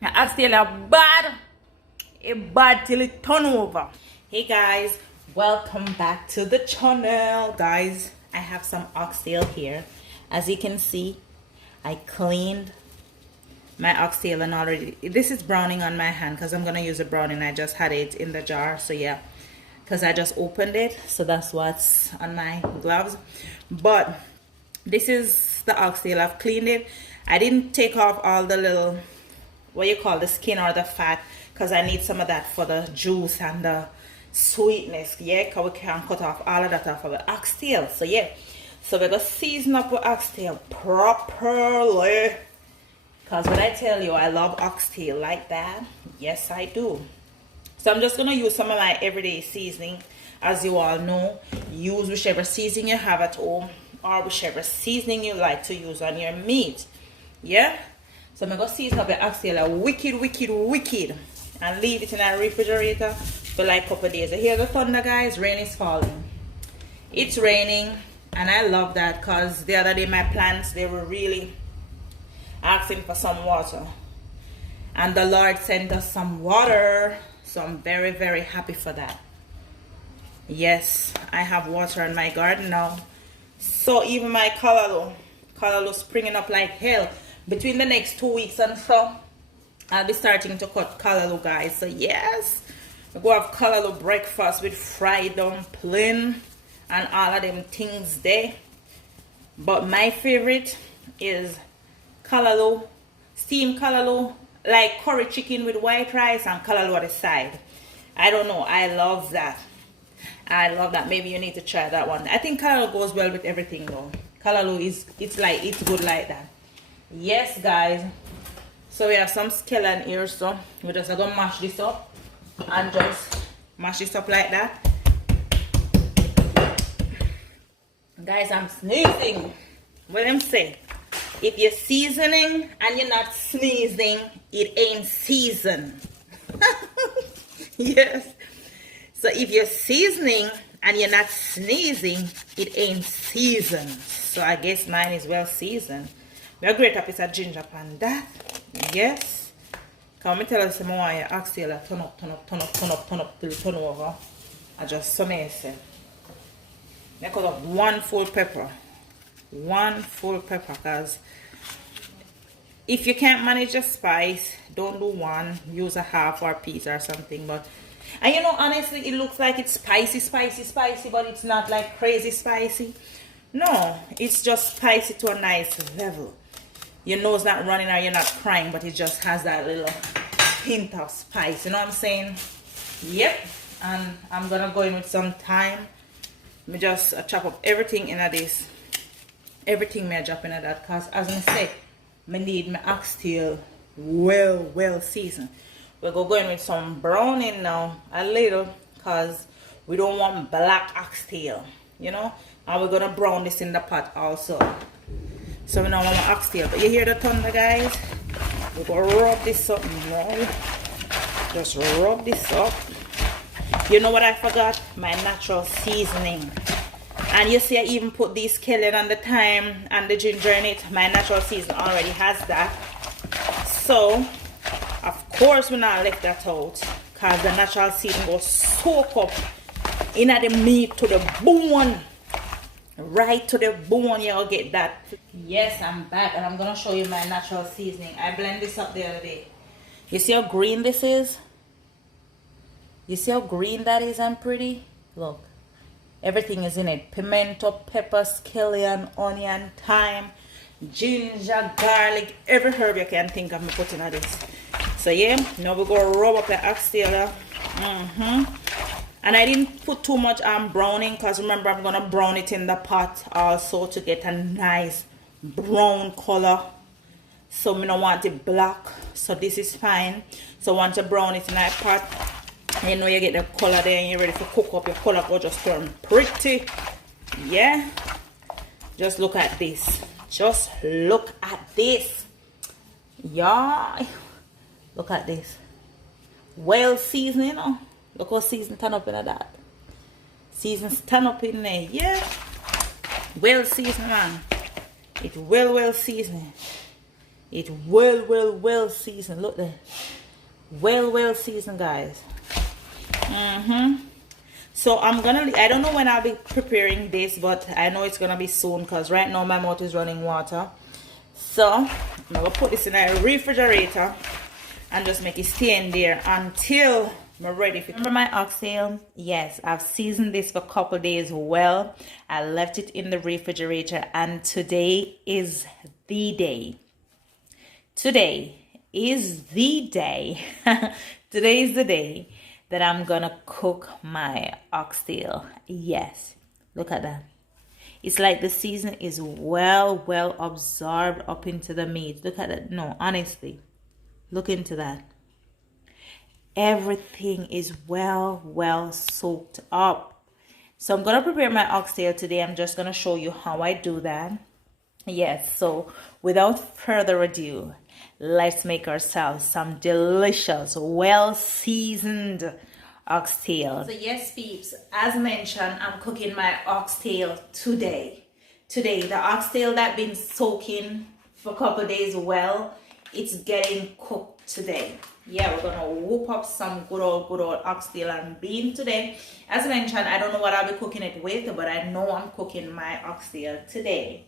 Oxtail a bad till it turn over. Hey guys, welcome back to the channel. Guys, I have some oxtail here. As you can see, I cleaned my oxtail and already this is browning on my hand because I'm gonna use a browning. I just had it in the jar, so yeah, because I just opened it, so that's what's on my gloves. But this is the oxtail. I've cleaned it. I didn't take off all the little, what you call, the skin or the fat, because I need some of that for the juice and the sweetness. Yeah, because we can cut off all of that off of the oxtail. So yeah, so we're gonna season up the oxtail properly, because when I tell you I love oxtail like that, yes I do. So I'm just gonna use some of my everyday seasoning. As you all know, use whichever seasoning you have at home or whichever seasoning you like to use on your meat. Yeah, so I'm gonna season up the oxtail wicked and leave it in a refrigerator for like a couple of days. You hear the thunder, guys? Rain is falling. It's raining, and I love that, because the other day my plants, they were really asking for some water, and the Lord sent us some water, so I'm very happy for that. Yes, I have water in my garden now. So even my callaloo springing up like hell. Between the next 2 weeks and so, I'll be starting to cut callaloo, guys. So yes, we go have callaloo breakfast with fried dumpling and all of them things there. But my favorite is callaloo, steamed callaloo, like curry chicken with white rice and callaloo at the side. I don't know, I love that. I love that. Maybe you need to try that one. I think callaloo goes well with everything though. Callaloo it's good like that. Yes guys, so we have some scallion here, so we're just gonna mash this up and just mash this up like that. Guys, I'm sneezing. What them say? If you're seasoning and you're not sneezing, it ain't seasoned. Yes. So if you're seasoning and you're not sneezing, it ain't seasoned. So I guess mine is well seasoned. We'll grate a piece of ginger upon that. Yes. Come me tell us more why your oxtail turn up till turn over. I just some myself. I cut up one full pepper. One full pepper, because if you can't manage a spice, don't do one. Use a half or a piece or something. But and you know, honestly, it looks like it's spicy, but it's not like crazy spicy. No, it's just spicy to a nice level. Your nose not running or you're not crying, but it just has that little hint of spice. You know what I'm saying? Yep. And I'm gonna go in with some thyme. Me just chop up everything in this. Everything me drop in that, because as I say, me need my oxtail well seasoned. We're gonna go in with some browning now, a little, because we don't want black oxtail, you know. And we're gonna brown this in the pot also. So we don't want my oxtail. But you hear the thunder, guys? We're gonna rub this up now. Just rub this up. You know what I forgot? My natural seasoning. And you see, I even put the scallion and the thyme and the ginger in it. My natural seasoning already has that. So of course, we're not left that out, because the natural seasoning will soak up in the meat to the bone. Right to the bone, you'll get that. Yes, I'm back, and I'm going to show you my natural seasoning. I blend this up the other day. You see how green this is? You see how green that is and pretty? Look. Everything is in it. Pimento, pepper, scallion, onion, thyme, ginger, garlic, every herb you can think of me putting on this. So yeah, now we're going to rub up the oxtail. And I didn't put too much browning, because remember, I'm going to brown it in the pot also to get a nice brown color. So I don't want it black, so this is fine. So once you brown it in that pot, you know you get the color there and you're ready to cook up. Your color will just turn pretty. Yeah, just look at this. Just look at this. Yeah, look at this. Well seasoned, you know. Look how seasoned turn up in that. Seasoned turn up in there. Yeah, well seasoned, man. It's well seasoned. It well seasoned. Look there. Well seasoned, guys. So I don't know when I'll be preparing this, but I know it's gonna be soon because right now my mouth is running water. So I'm gonna put this in a refrigerator and just make it stay in there until I'm ready. Remember my oxtail? Yes, I've seasoned this for a couple days well. I left it in the refrigerator, and today is the day. Today is the day. Today is the day that I'm gonna cook my oxtail. Yes, look at that. It's like the season is well absorbed up into the meat. Look at that. No, honestly, look into that. Everything is well soaked up. So I'm gonna prepare my oxtail today. I'm just gonna show you how I do that. Yes, so without further ado, let's make ourselves some delicious, well-seasoned oxtail. So yes, peeps, as mentioned, I'm cooking my oxtail today. The oxtail that been soaking for a couple days well, it's getting cooked today. Yeah, we're gonna whoop up some good old oxtail and bean today. As mentioned, I don't know what I'll be cooking it with, but I know I'm cooking my oxtail today.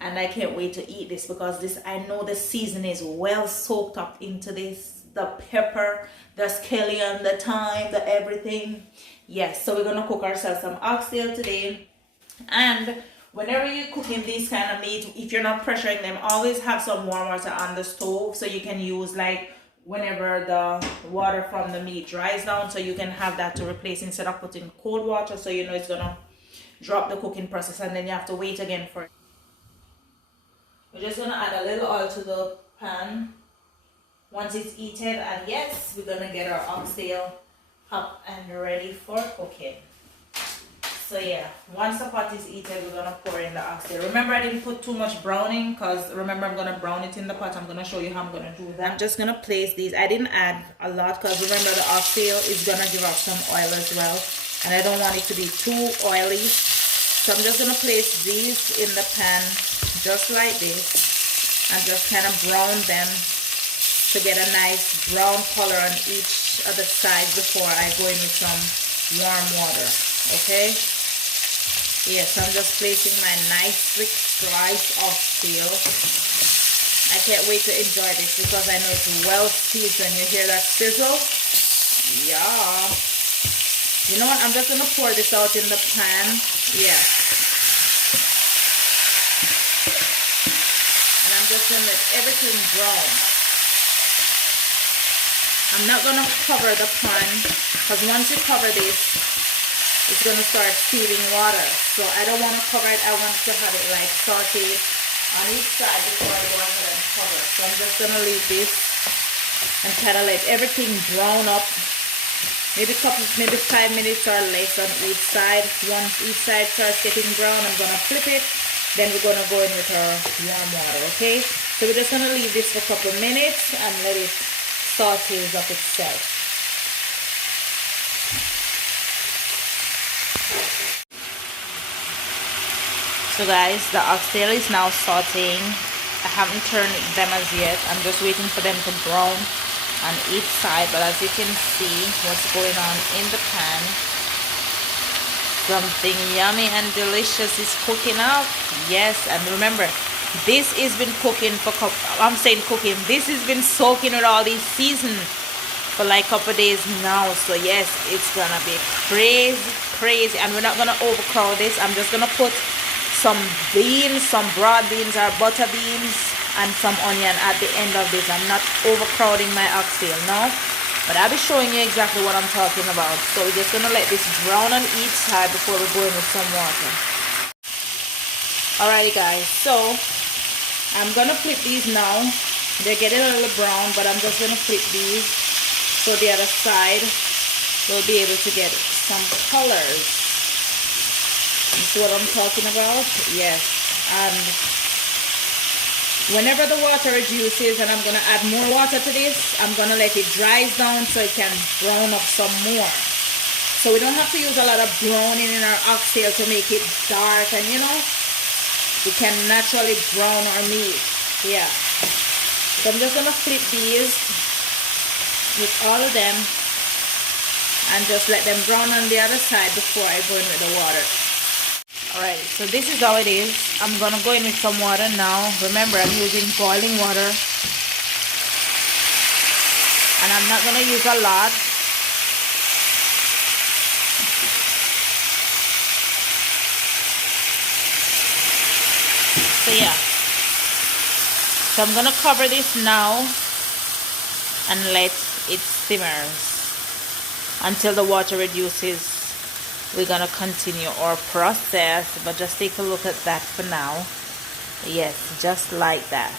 And I can't wait to eat this because I know the season is well soaked up into this. The pepper, the scallion, the thyme, the everything. Yes, so we're gonna cook ourselves some oxtail today. And whenever you're cooking this kind of meat, if you're not pressuring them, always have some warm water on the stove so you can use like whenever the water from the meat dries down, so you can have that to replace instead of putting cold water, so you know it's gonna drop the cooking process and then you have to wait again for it. We're just gonna add a little oil to the pan once it's heated, and yes, we're gonna get our oxtail up and ready for cooking. So yeah, once the pot is heated, we're gonna pour in the oxtail. Remember, I didn't put too much browning because remember, I'm gonna brown it in the pot. I'm gonna show you how I'm gonna do that. I'm just gonna place these. I didn't add a lot because remember, the oxtail is gonna give off some oil as well, and I don't want it to be too oily. So I'm just gonna place these in the pan just like this and just kind of brown them to get a nice brown color on each of the sides before I go in with some warm water. Okay, yes, I'm just placing my nicely sliced oxtail. I can't wait to enjoy this because I know it's well seasoned. You hear that sizzle? Yeah. You know what, I'm just gonna pour this out in the pan. Yeah, just gonna let everything brown. I'm not gonna cover the pan because once you cover this, it's gonna start steaming water. So I don't want to cover it. I want to have it like sauteed on each side before I go ahead and cover. So I'm just gonna leave this and kind of let everything brown up. Maybe 5 minutes or less on each side. Once each side starts getting brown, I'm gonna flip it. Then we're gonna go in with our warm water, okay? So we're just gonna leave this for a couple of minutes and let it saute up itself. So guys, the oxtail is now sauteing. I haven't turned them as yet. I'm just waiting for them to brown on each side. But as you can see, what's going on in the pan. Something yummy and delicious is cooking up. Yes, and remember, this has been cooking for this has been soaking with all these seasons for like a couple days now. So yes, it's gonna be crazy, and we're not gonna overcrowd this. I'm just gonna put some beans, some broad beans or butter beans, and some onion at the end of this. I'm not overcrowding my oxtail, no. But I'll be showing you exactly what I'm talking about. So we're just gonna let this brown on each side before we go in with some water. Alrighty guys, so I'm gonna flip these now. They're getting a little brown, but I'm just gonna flip these so the other side will be able to get some colors. You see what I'm talking about? Yes. And whenever the water reduces, and I'm going to add more water to this, I'm going to let it dry down so it can brown up some more. So we don't have to use a lot of browning in our oxtail to make it dark, and you know, we can naturally brown our meat. Yeah. So I'm just gonna flip these with all of them and just let them brown on the other side before I go in with the water. Alright, so this is how it is. I'm gonna go in with some water now. Remember, I'm using boiling water, and I'm not gonna use a lot. So yeah, so I'm gonna cover this now and let it simmer until the water reduces. We're gonna continue our process, but just take a look at that for now. Yes, just like that,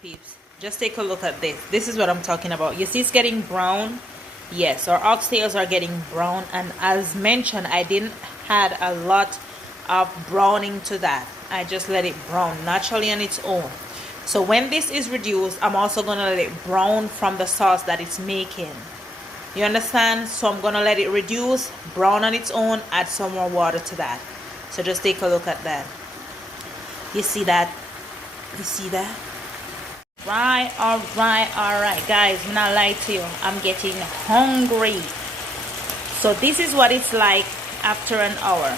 peeps. Just take a look at this. This is what I'm talking about. You see it's getting brown. Yes, our oxtails are getting brown, and as mentioned, I didn't add a lot of browning to that. I just let it brown naturally on its own. So when this is reduced, I'm also gonna let it brown from the sauce that it's making. You understand? So I'm gonna let it reduce, brown on its own, add some more water to that. So just take a look at that. You see that? You see that? Right, alright guys, I'm not lie to you, I'm getting hungry. So this is what it's like after an hour.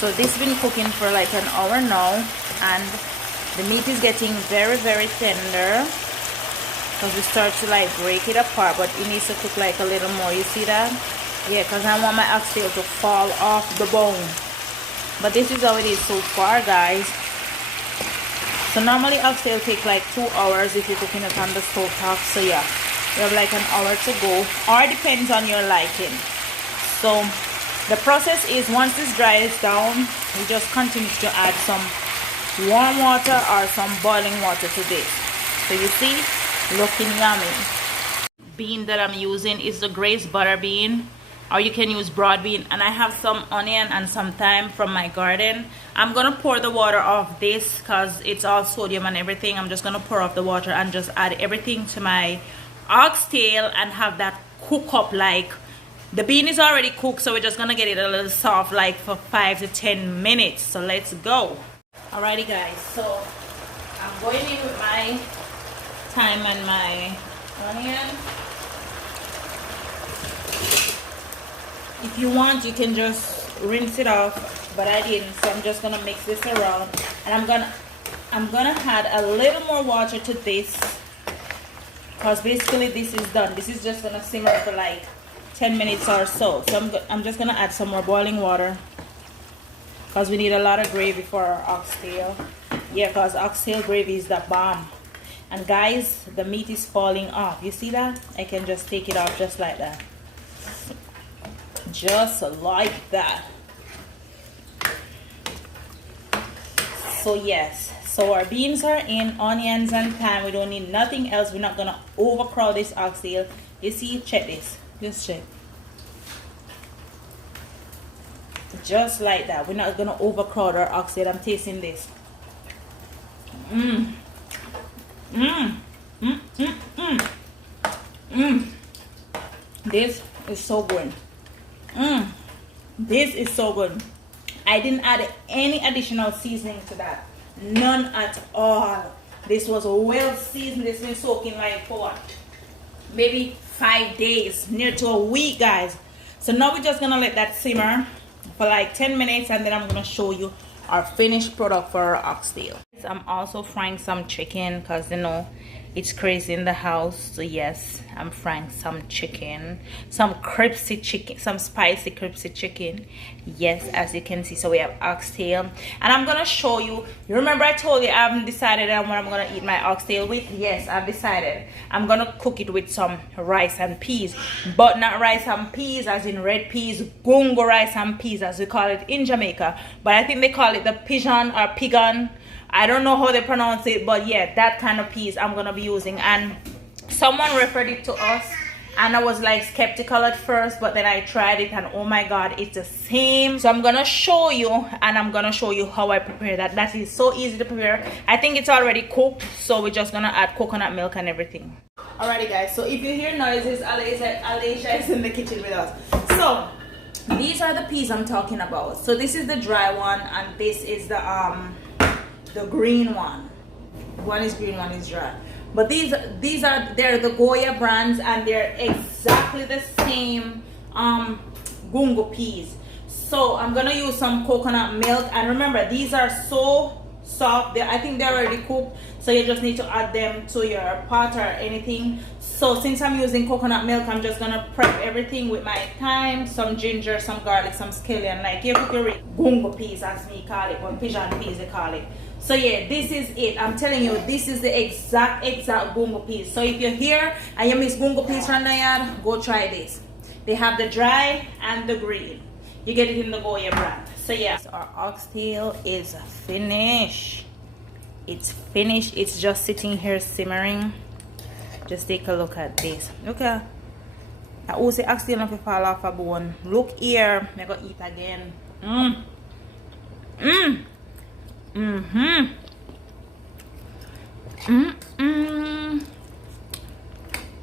So this has been cooking for like an hour now, and the meat is getting very tender, because we start to like break it apart, but it needs to cook like a little more. You see that? Yeah, because I want my oxtail to fall off the bone. But this is how it is so far, guys. So normally oxtail take like 2 hours if you're cooking it on the stove top. So yeah, you have like an hour to go, or it depends on your liking. So the process is, once this dries down, we just continue to add some warm water or some boiling water to this. So you see, looking yummy. Bean that I'm using is the Grace butter bean, or you can use broad bean, and I have some onion and some thyme from my garden. I'm gonna pour the water off this because it's all sodium and everything. I'm just gonna pour off the water and just add everything to my oxtail and have that cook up. Like, the bean is already cooked, so we're just gonna get it a little soft, like for 5 to 10 minutes. So let's go. Alrighty guys, so I'm going in with my thyme and my onion. If you want, you can just rinse it off, but I didn't, so I'm just gonna mix this around, and I'm gonna add a little more water to this, because basically this is done. This is just gonna simmer for like 10 minutes or so. So I'm just gonna add some more boiling water, because we need a lot of gravy for our oxtail. Yeah, because oxtail gravy is the bomb. And guys, the meat is falling off. You see that? I can just take it off just like that. Just like that. So yes, so our beans are in, onions and thyme. We don't need nothing else. We're not gonna overcrowd this oxtail. You see, check this. Just check. Just like that. We're not gonna overcrowd our oxtail. I'm tasting this. This is so good. This is so good. I didn't add any additional seasoning to that. None at all. This was well seasoned. It's been soaking like for what? Maybe 5 days, near to a week, guys. So now we're just gonna let that simmer for like 10 minutes, and then I'm gonna show you our finished product for our oxtail. I'm also frying some chicken, because you know it's crazy in the house. So yes, I'm frying some chicken, some crispy chicken, some spicy crispy chicken. Yes, as you can see. So we have oxtail, and I'm gonna show you. You remember I told you I haven't decided on what I'm gonna eat my oxtail with? Yes, I've decided. I'm gonna cook it with some rice and peas, but not rice and peas as in red peas, gungo rice and peas as we call it in Jamaica, but I think they call it the pigeon or pigeon. I don't know how they pronounce it, but yeah, that kind of peas I'm gonna be using. And someone referred it to us, and I was like skeptical at first, but then I tried it, and oh my god, it's the same. So I'm gonna show you, and I'm gonna show you how I prepare that. That is so easy to prepare. I think it's already cooked, so we're just gonna add coconut milk and everything. Alrighty guys, so if you hear noises, Alicia is in the kitchen with us. So these are the peas I'm talking about. So this is the dry one, and this is the green one. One is green, one is dry. But they're the Goya brands, and they're exactly the same gungo peas. So I'm gonna use some coconut milk, and remember these are so soft. I think they're already cooked, so you just need to add them to your pot or anything. So since I'm using coconut milk, I'm just gonna prep everything with my thyme, some ginger, some garlic, some scallion, like you cook your gungo peas as me call it, or pigeon peas they call it. So yeah, this is it. I'm telling you, this is the exact gungo peas. So if you're here and you miss gungo peas from the yard, go try this. They have the dry and the green. You get it in the Goya brand. So yeah, so our oxtail is finished. It's finished. It's just sitting here simmering. Just take a look at this. Look at. I also oxtail not to fall off a bone. Look here. I'm gonna eat again.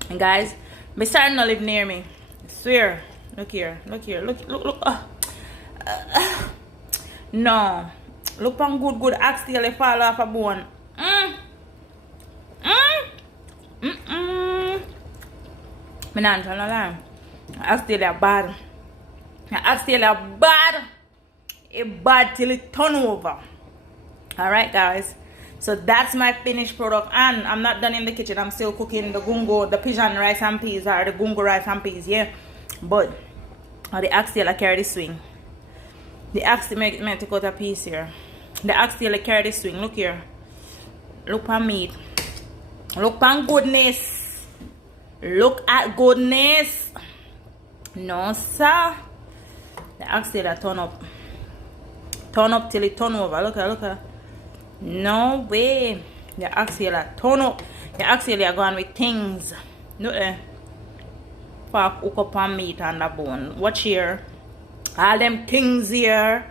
And guys, my son not live near me. I swear. Look here. Look here. Look. No. Look on good oxtail they fall off a bone. Me not trying to lie. Oxtail are bad. Oxtail are bad. It bad till it turn over. Alright guys. So that's my finished product. And I'm not done in the kitchen. I'm still cooking the gungo, the pigeon rice and peas, or the gungo rice and peas, yeah. But the oxtail I carry the swing. The oxtail meant to cut a piece here. The oxtail I carry the swing. Look here. Look at meat. Look at goodness. Look at goodness. No sir. The oxtail I turn up. Turn up till it turn over. Look at. No way. The oxtail I turn up. The oxtail are going with things. Look there. Pork hook up on meat and the bone. Watch here. All them things here.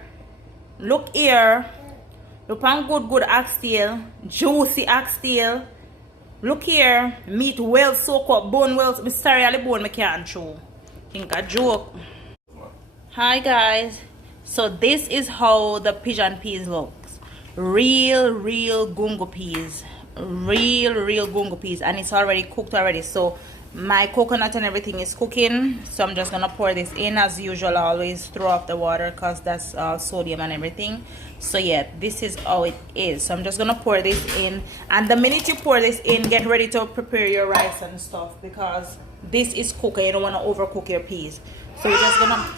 Look here. Look on good oxtail. Juicy oxtail. Look here. Meat well soaked up. Bone well. I'm sorry, the bone I can't chew. Think a joke. Hi guys. So this is how the pigeon peas looks. Real gungo peas. Real gungo peas. And it's already cooked already. So my coconut and everything is cooking, so I'm just gonna pour this in. As usual, I always throw off the water because that's sodium and everything. So yeah, this is how it is. So I'm just gonna pour this in, and the minute you pour this in, get ready to prepare your rice and stuff, because this is cooked and you don't want to overcook your peas. So we're just gonna,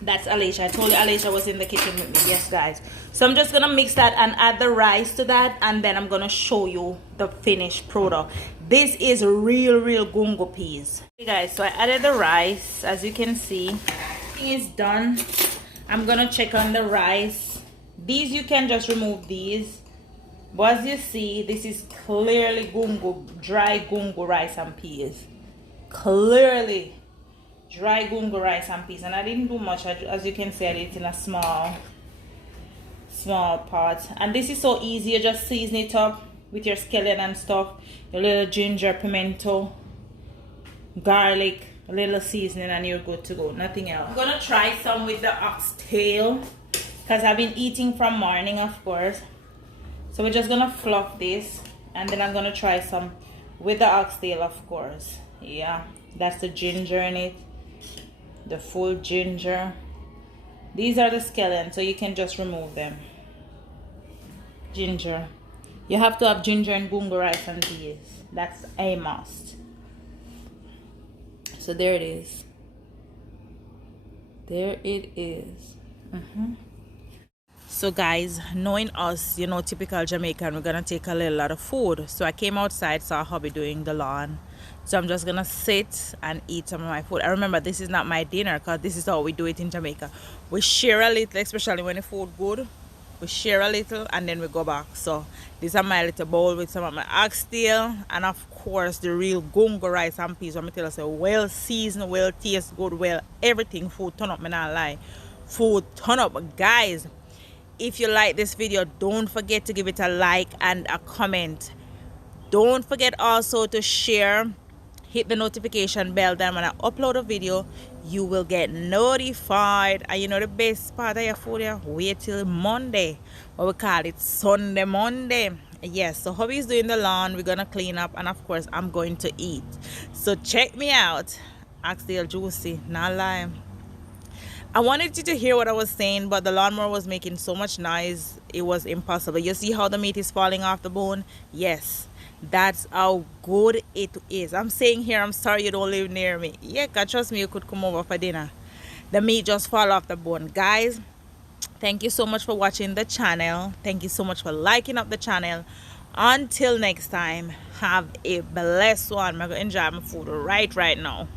that's Alicia. I told you Alicia was in the kitchen with me. Yes guys. So I'm just gonna mix that and add the rice to that, and then I'm gonna show you the finished product. This is real gungo peas. Okay guys, so I added the rice. As you can see, everything is done. I'm gonna check on the rice. These you can just remove these, but as you see, this is clearly gungo, dry gungo rice and peas. Clearly dry gungo rice and peas, and I didn't do much. As you can see, I did it in a small pot, and this is so easy. You just season it up with your scallion and stuff, your little ginger, pimento, garlic, a little seasoning, and you're good to go. Nothing else. I'm gonna try some with the oxtail because I've been eating from morning, of course. So we're just gonna fluff this, and then I'm gonna try some with the oxtail, of course. Yeah, that's the ginger in it, the full ginger. These are the scallions, so you can just remove them. Ginger. You have to have ginger and gungo rice and peas. That's a must. So there it is. There it is. So guys, knowing us, you know, typical Jamaican, we're gonna take a little lot of food. So I came outside, saw hubby doing the lawn. So I'm just gonna sit and eat some of my food. I remember this is not my dinner, because this is how we do it in Jamaica. We share a little, especially when the food good. We share a little and then we go back. So these are my little bowl with some of my oxtail, and of course the real gungo rice and peas. I'm tell you, so well seasoned, well taste good, well everything. Food turn up, me not lie. Food turn up. But guys, if you like this video, don't forget to give it a like and a comment. Don't forget also to share, hit the notification bell. Then when I upload a video, you will get notified. And you know the best part of your food here, wait till Monday, or we call it Sunday Monday. Yes, so hubby's doing the lawn, we're gonna clean up, and of course I'm going to eat. So check me out. Oxtail juicy, not lying. I wanted you to hear what I was saying, but the lawnmower was making so much noise, it was impossible. You see how the meat is falling off the bone? Yes, that's how good it is. I'm saying here, I'm sorry you don't live near me. Yeah, 'cause trust me, you could come over for dinner. The meat just fall off the bone. Guys, thank you so much for watching the channel. Thank you so much for liking up the channel. Until next time, have a blessed one. I'm going to enjoy my food right now.